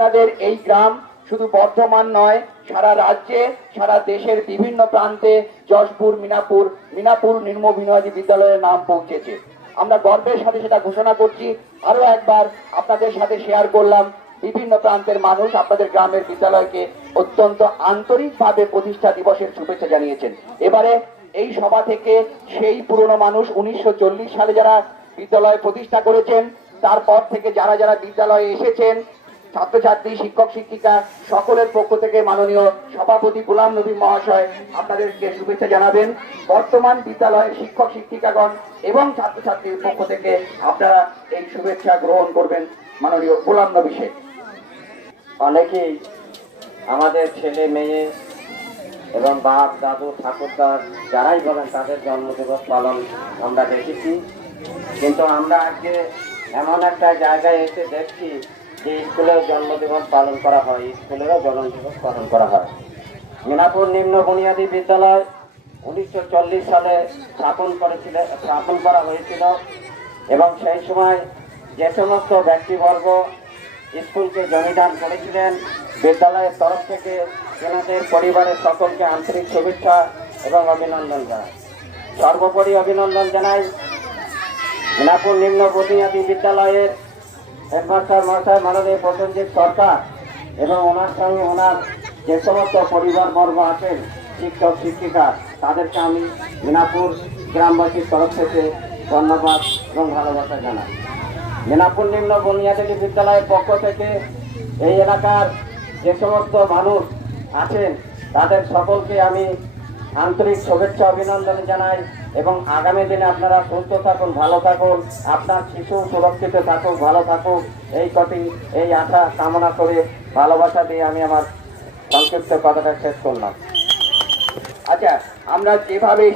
আপনাদের এই গ্রাম শুধু বর্ধমান নয়, সারা রাজ্যে সারা দেশের বিভিন্ন প্রান্তে যশপুর মিনাপুর নিম্ন বিনয়াদী বিদ্যালয়ের নাম পৌঁছেছে। আমরা গর্বের সাথে সেটা ঘোষণা করছি। আরো একবার আপনাদের সাথে শেয়ার করলাম, বিভিন্ন প্রান্তের মানুষ আপনাদের গ্রামের বিদ্যালয়কে অত্যন্ত আন্তরিকভাবে প্রতিষ্ঠা দিবসের শুভেচ্ছা জানিয়েছেন। এবারে এই সভা থেকে সেই পুরনো মানুষ 1940 সালে যারা বিদ্যালয় প্রতিষ্ঠা করেছেন, তারপর থেকে যারা যারা বিদ্যালয়ে এসেছেন, ছাত্রছাত্রী, শিক্ষক শিক্ষিকা সকলের পক্ষ থেকে মাননীয় সভাপতি গোলাম নবী মহাশয় আপনাদেরকে শুভেচ্ছা জানাবেন। বর্তমান বিদ্যালয়ের শিক্ষক শিক্ষিকাগণ এবং ছাত্রছাত্রীর পক্ষ থেকে আপনারা এই শুভেচ্ছা গ্রহণ করবেন মাননীয় গোলাম নবী শেখ। অনেকেই আমাদের ছেলে মেয়ে এবং বাপ দাদু ঠাকুরদার যারাই বলেন তাদের জন্মদিবস পালন আমরা দেখেছি, কিন্তু আমরা আজকে এমন একটা জায়গায় এসে দেখছি যে স্কুলেও জন্মদিবস পালন করা হয়, স্কুলেরও জন্মদিবস পালন করা হয়। মিনাপুর নিম্ন বুনিয়াদী বিদ্যালয় 1940 সালে স্থাপন করা হয়েছিল এবং সেই সময় যে সমস্ত ব্যক্তিবর্গ স্কুলকে জমিদান করেছিলেন, বিদ্যালয়ের তরফ থেকে তেনাদের পরিবারের সকলকে আন্তরিক শুভেচ্ছা এবং অভিনন্দন জানাই। সর্বোপরি অভিনন্দন জানাই মিনাপুর নিম্ন বুনিয়াদী বিদ্যালয়ের হেডমাস্টার মহাশয় মাননীয় প্রসেনজিৎ সরকার এবং ওনার সঙ্গে ওনার যে সমস্ত পরিবারবর্গ আছেন, শিক্ষক শিক্ষিকা, তাদেরকে আমি মিনাপুর গ্রামবাসীর তরফ থেকে ধন্যবাদ এবং ভালোবাসা জানাই। মিনাপুর নিম্ন বুনিয়াদী বিদ্যালয়ের পক্ষ থেকে এই এলাকার যে সমস্ত মানুষ আছেন তাদের সকলকে আমি আন্তরিক শুভেচ্ছা অভিনন্দন জানাই এবং আগামী দিনে আপনারা সুস্থ থাকুন, ভালো থাকুন, আপনার শিশু সুরক্ষিত থাকুক, ভালো থাকুক, এই আশা কামনা করে ভালোবাসা দিয়ে আমি আমার সংক্ষিপ্ত কথাটা শেষ করলাম। আচ্ছা, আমরা যেভাবে